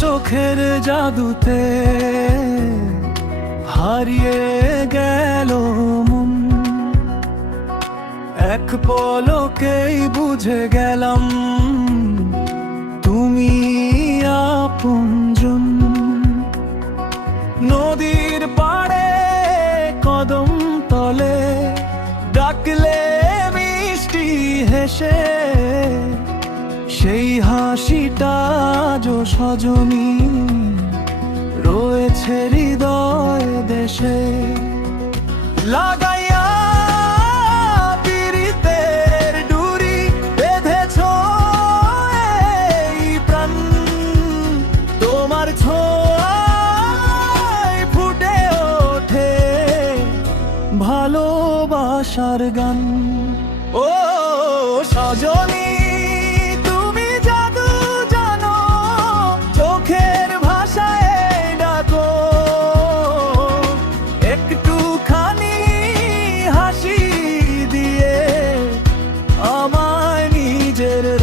চোখের জাদুতে হারিয়ে গেল মন, এক পলকেই বুঝে গেলাম তুমি আপনজন। নদীর পাড়ে কদম তলে ডাকলে মিষ্টি হেসে, সেই হাসিটা যো সজনী রয়েছে হৃদয় দেশে। লাগাইয়া পীড়িতের ডুরি বেঁধেছ এই প্রাণ, তোমার ছোঁয়ায় ফুটে ওঠে ভালোবাসার গান। ও সজনী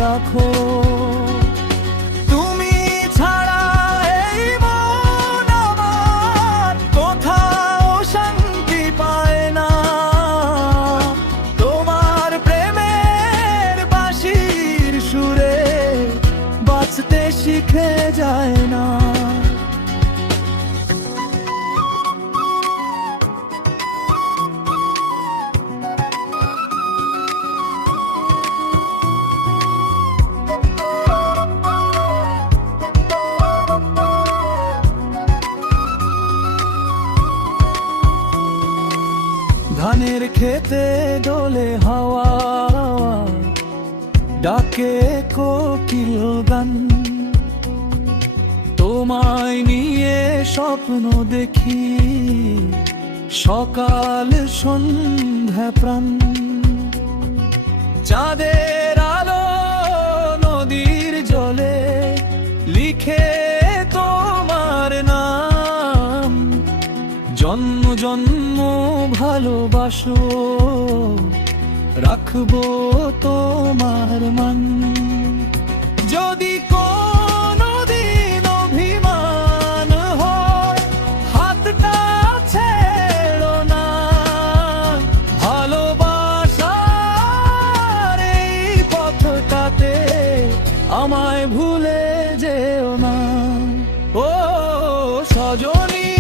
রাখো, তুমি ছাড়া এই মন আমার কোথাও শান্তি পায় না। তোমার প্রেমের বাঁশির সুরে বাঁচতে শিখে যায় না। ধানের খেতে দোলে হাওয়া, ডাকে কোকিল গান, তোমায় নিয়ে স্বপ্ন দেখি সকাল সন্ধ্যা প্রাণ। চাঁদের আলো নদীর জলে লিখে তোমার নাম, জন্ম জন্ম ভালোবাসো রাখবো তোমার মান। যদি কোনদিন অভিমান হয় হাতটা ছেড়ো না, ভালোবাসার এই পথটাতে আমায় ভুলে যেও না। ও সজনী